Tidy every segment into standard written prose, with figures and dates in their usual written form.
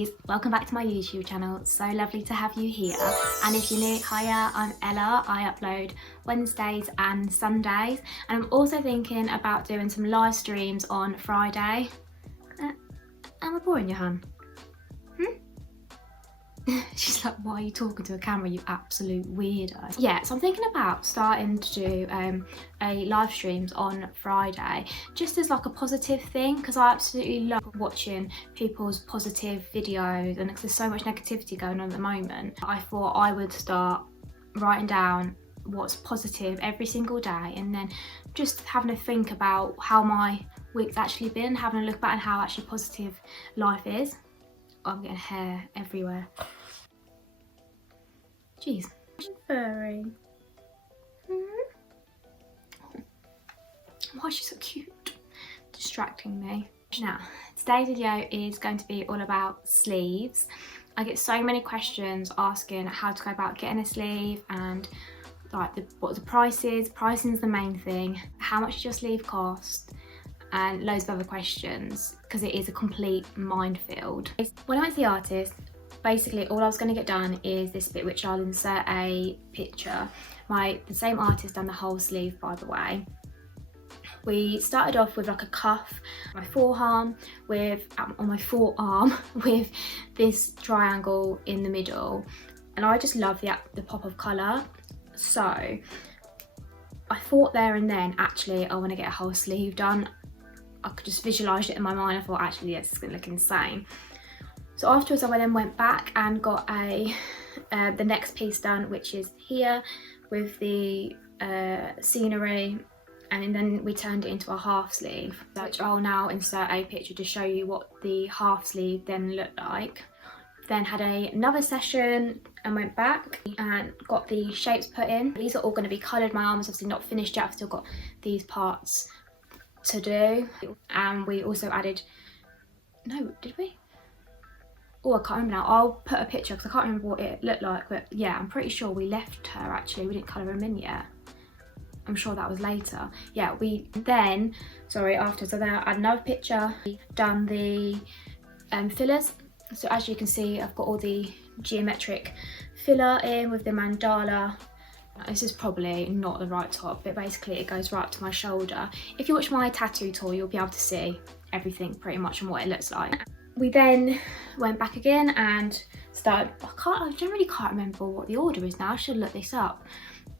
lovelies, welcome back to my YouTube channel. So lovely to have you here. And if you're new, hiya, I'm Ella. I upload Wednesdays and Sundays, and I'm also thinking about doing some live streams on Friday. Am I boring you, hun? She's like, why are you talking to a camera, you absolute weirdo? Yeah, so I'm thinking about starting to do a live streams on Friday, just as like a positive thing, because I absolutely love watching people's positive videos, and there's so much negativity going on at the moment. I thought I would start writing down what's positive every single day, and then just having a think about how my week's actually been, having a look back at how actually positive life is. I'm getting hair everywhere. Jeez. Furry. Why is she so cute? Distracting me. Now, today's video is going to be all about sleeves. I get so many questions asking how to go about getting a sleeve, and like what the price is. Pricing is the main thing. How much does your sleeve cost? And loads of other questions, because it is a complete minefield. When I went to the artist, basically all I was going to get done is this bit, which I'll insert a picture. The same artist done the whole sleeve, by the way. We started off with like a cuff on my forearm with this triangle in the middle, and I just love the pop of colour. So I thought there and then, actually I want to get a whole sleeve done. I could just visualise it in my mind. I thought, actually, yes, it's going to look insane. So afterwards, I then went back and got the next piece done, which is here with the scenery, and then we turned it into a half sleeve. So I'll now insert a picture to show you what the half sleeve then looked like. Then had another session and went back and got the shapes put in. These are all going to be coloured. My arm is obviously not finished yet. I've still got these parts to do, and we also added, no, did we? Oh, I can't remember now. I'll put a picture because I can't remember what it looked like, but yeah, I'm pretty sure we left her, actually. We didn't colour him in yet. I'm sure that was later. Yeah, after, so then I had another picture, done the fillers. So as you can see, I've got all the geometric filler in with the mandala. This is probably not the right top, but basically it goes right up to my shoulder. If you watch my tattoo tour, you'll be able to see everything pretty much and what it looks like. We then went back again and started, I generally can't remember what the order is now, I should look this up.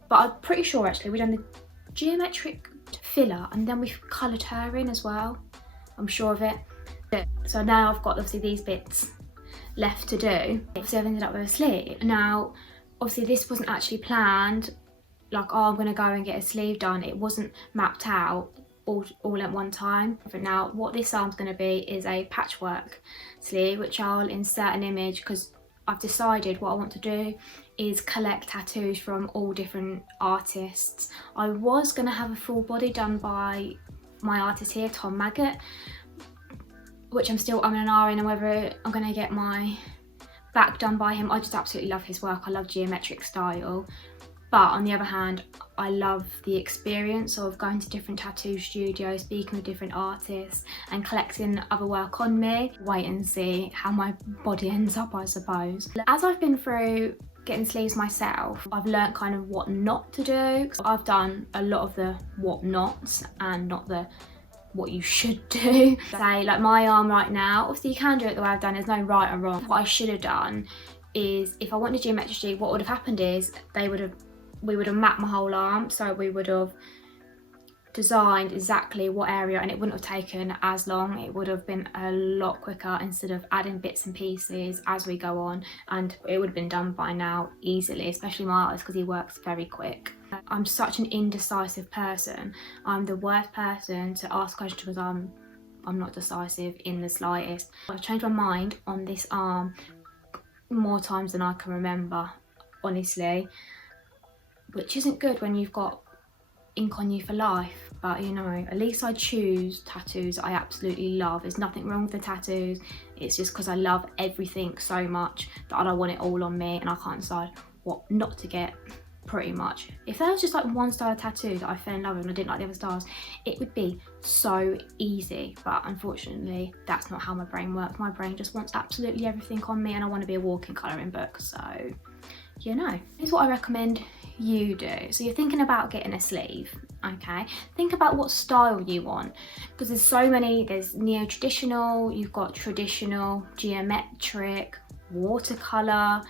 But I'm pretty sure actually we've done the geometric filler and then we've coloured her in as well. I'm sure of it. So now I've got obviously these bits left to do. So I've ended up with a sleeve. Now, obviously this wasn't actually planned, like, oh, I'm gonna go and get a sleeve done. It wasn't mapped out all at one time. But now what this arm's gonna be is a patchwork sleeve, which I'll insert an image, because I've decided what I want to do is collect tattoos from all different artists. I was gonna have a full body done by my artist here, Tom Maggot, which I'm in an R in, whether I'm gonna get my back done by him. I just absolutely love his work. I love geometric style, but on the other hand, I love the experience of going to different tattoo studios, speaking with different artists and collecting other work on me. Wait and see how my body ends up, I suppose. As I've been through getting sleeves myself, I've learnt kind of what not to do. I've done a lot of the what nots and not the what you should do. Say, like my arm right now, obviously you can do it the way I've done, there's no right or wrong. What I should have done is, if I wanted geometric sleeve, what would have happened is we would have mapped my whole arm, so we would have designed exactly what area, and it wouldn't have taken as long. It would have been a lot quicker instead of adding bits and pieces as we go on, and it would have been done by now easily, especially my artist, because he works very quick. I'm such an indecisive person. I'm the worst person to ask questions because I'm not decisive in the slightest. I've changed my mind on this arm more times than I can remember, honestly, which isn't good when you've got ink on you for life. But you know, at least I choose tattoos I absolutely love. There's nothing wrong with the tattoos, it's just because I love everything so much that I don't want it all on me, and I can't decide what not to get pretty much. If there was just like one style of tattoo that I fell in love with and I didn't like the other styles, it would be so easy. But unfortunately, that's not how my brain works. My brain just wants absolutely everything on me, and I want to be a walking colouring book. So, you know, here's what I recommend you do. So you're thinking about getting a sleeve, okay? Think about what style you want, because there's so many. There's neo-traditional, you've got traditional, geometric, watercolour,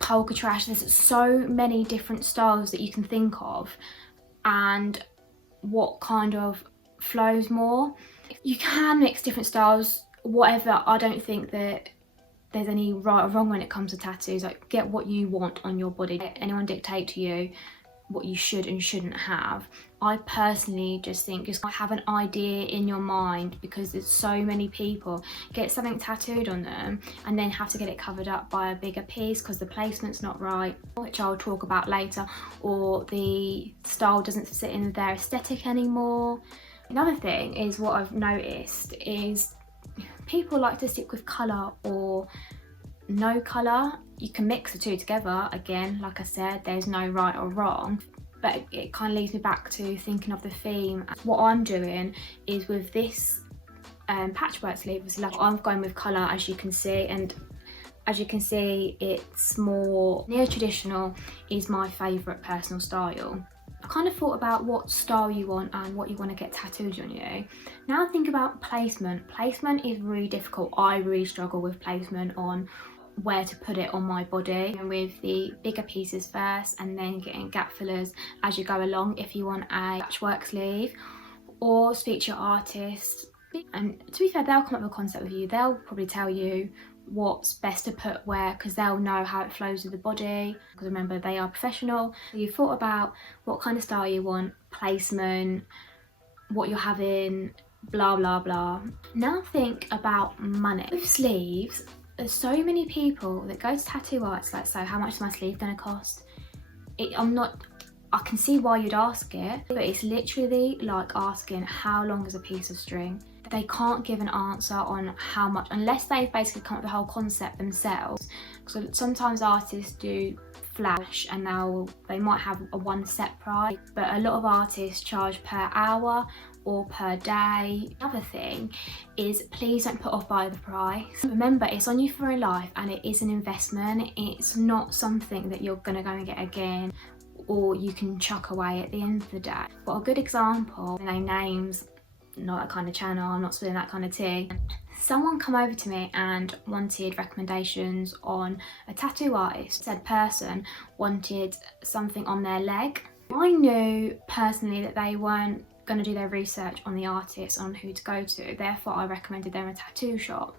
polka trash. There's so many different styles that you can think of, and what kind of flows more. You can mix different styles, whatever. I don't think that there's any right or wrong when it comes to tattoos. Like, get what you want on your body. Let anyone dictate to you what you should and shouldn't have. I personally just think just have an idea in your mind, because there's so many people get something tattooed on them and then have to get it covered up by a bigger piece because the placement's not right, which I'll talk about later, or the style doesn't sit in their aesthetic anymore. Another thing is, what I've noticed is people like to stick with colour or no colour. You can mix the two together. Again, like I said, there's no right or wrong, but it kind of leads me back to thinking of the theme. What I'm doing is with this patchwork sleeve, I'm going with colour, as you can see, and as you can see, it's more neo-traditional is my favourite personal style. I kind of thought about what style you want and what you want to get tattooed on you. Now think about placement. Placement is really difficult. I really struggle with placement on where to put it on my body, and with the bigger pieces first and then getting gap fillers as you go along if you want a patchwork sleeve, or speak to your artist. And to be fair, they'll come up with a concept with you. They'll probably tell you what's best to put where, because they'll know how it flows with the body, because remember, they are professional. So you've thought about what kind of style you want, placement, what you're having, blah blah blah. Now think about money. With sleeves, there's so many people that go to tattoo artists like, so how much is my sleeve gonna cost? I can see why you'd ask it, but it's literally like asking how long is a piece of string. They can't give an answer on how much, unless they've basically come up with the whole concept themselves. So sometimes artists do flash and they might have a one set price, but a lot of artists charge per hour or per day. Another thing is, please don't put off by the price. Remember, it's on you for a life and it is an investment. It's not something that you're gonna go and get again, or you can chuck away at the end of the day. But a good example, no names, not that kind of channel, I'm not spilling that kind of tea. Someone come over to me and wanted recommendations on a tattoo artist. Said person wanted something on their leg. I knew personally that they weren't going to do their research on the artist, on who to go to, therefore I recommended them a tattoo shop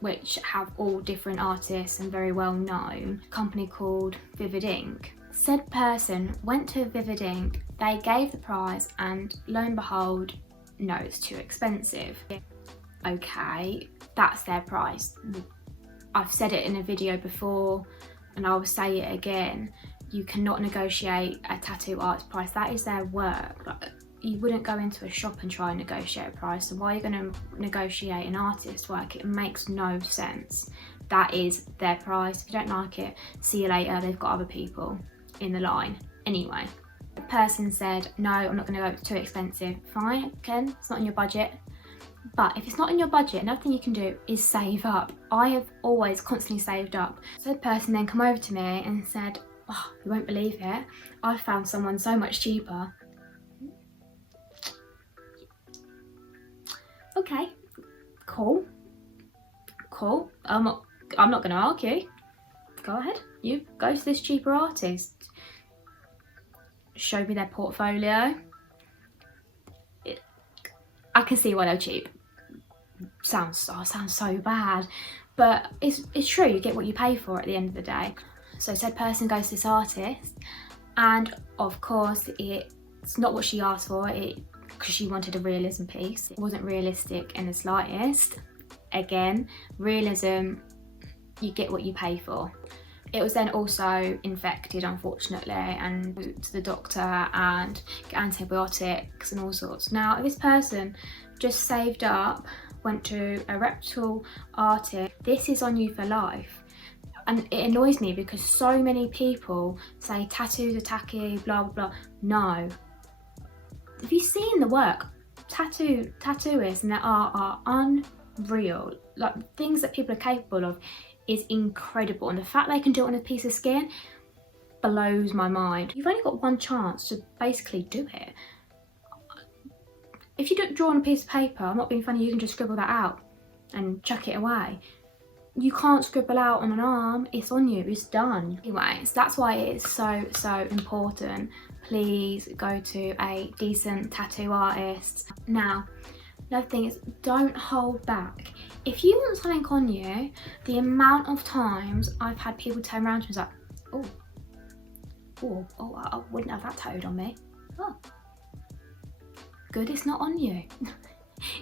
which have all different artists and very well known, a company called Vivid Ink. Said person went to Vivid Ink, they gave the price, and lo and behold, no, it's too expensive. Okay, that's their price. I've said it in a video before and I will say it again. You cannot negotiate a tattoo artist's price. That is their work. Like, you wouldn't go into a shop and try and negotiate a price. So why are you going to negotiate an artist's work? It makes no sense. That is their price. If you don't like it, see you later. They've got other people in the line. Anyway, the person said, no, I'm not going to go, it's too expensive. Fine, Ken, it's not in your budget. But if it's not in your budget, another thing you can do is save up. I have always constantly saved up. So the person then come over to me and said, oh, you won't believe it, I found someone so much cheaper. Okay, cool. I'm not going to argue. Go ahead, you go to this cheaper artist. Show me their portfolio. I can see why they're cheap. Sounds so bad, but it's true. You get what you pay for at the end of the day. So said person goes to this artist, and of course it's not what she asked for. Because she wanted a realism piece. It wasn't realistic in the slightest. Again, realism, you get what you pay for. It was then also infected, unfortunately, and to the doctor and get antibiotics and all sorts. Now, this person just saved up, went to a reputable artist. This is on you for life. And it annoys me because so many people say tattoos are tacky, blah, blah, blah. No. Have you seen the work? Tattooists and their art are unreal. Like, things that people are capable of is incredible. And the fact they can do it on a piece of skin blows my mind. You've only got one chance to basically do it. If you don't draw on a piece of paper, I'm not being funny, you can just scribble that out and chuck it away. You can't scribble out on an arm, it's on you, it's done. Anyways, that's why it is so important. Please go to a decent tattoo artist. Now, another thing is, don't hold back. If you want something on you, the amount of times I've had people turn around to me and like, oh, I wouldn't have that tattooed on me. Oh, good, it's not on you.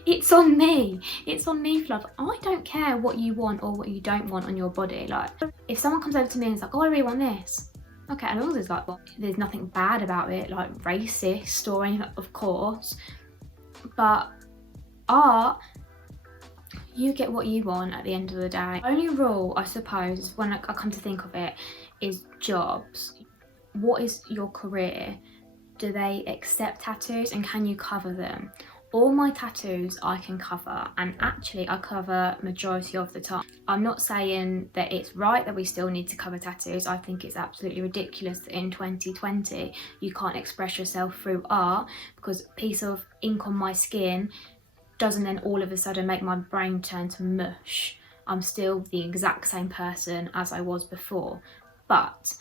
It's on me. It's on me, love. I don't care what you want or what you don't want on your body. Like, if someone comes over to me and is like, oh, I really want this. Okay, as long as it's like, well, there's nothing bad about it, like racist or anything, of course. But art, you get what you want at the end of the day. The only rule, I suppose, when I come to think of it, is jobs. What is your career? Do they accept tattoos and can you cover them? All my tattoos I can cover, and actually I cover majority of the time. I'm not saying that it's right that we still need to cover tattoos. I think it's absolutely ridiculous that in 2020 you can't express yourself through art, because a piece of ink on my skin doesn't then all of a sudden make my brain turn to mush. I'm still the exact same person as I was before. But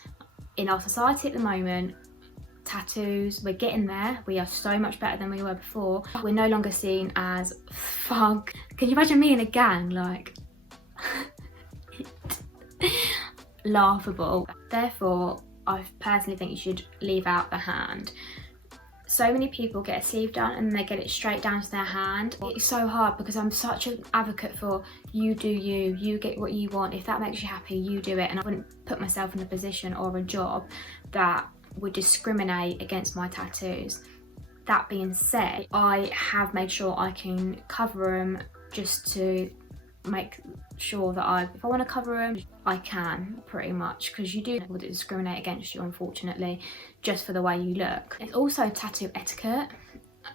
in our society at the moment, tattoos, we're getting there. We are so much better than we were before. We're no longer seen as fug. Can you imagine me in a gang? Like, laughable. Therefore, I personally think you should leave out the hand. So many people get a sleeve done and they get it straight down to their hand. It's so hard because I'm such an advocate for you do you get what you want. If that makes you happy, you do it. And I wouldn't put myself in a position or a job that would discriminate against my tattoos. That being said, I have made sure I can cover them just to make sure that if I want to cover them, I can, pretty much, because you do people that discriminate against you, unfortunately, just for the way you look. It's also tattoo etiquette.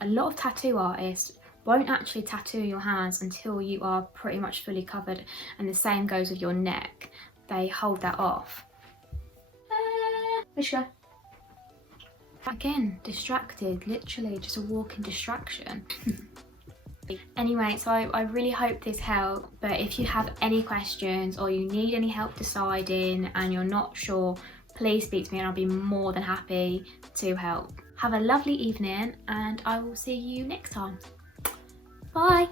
A lot of tattoo artists won't actually tattoo your hands until you are pretty much fully covered, and the same goes with your neck. They hold that off. Where'd you go? Again, distracted, literally just a walking distraction. Anyway, so I really hope this helped, but if you have any questions or you need any help deciding and you're not sure, please speak to me and I'll be more than happy to help. Have a lovely evening and I will see you next time. Bye!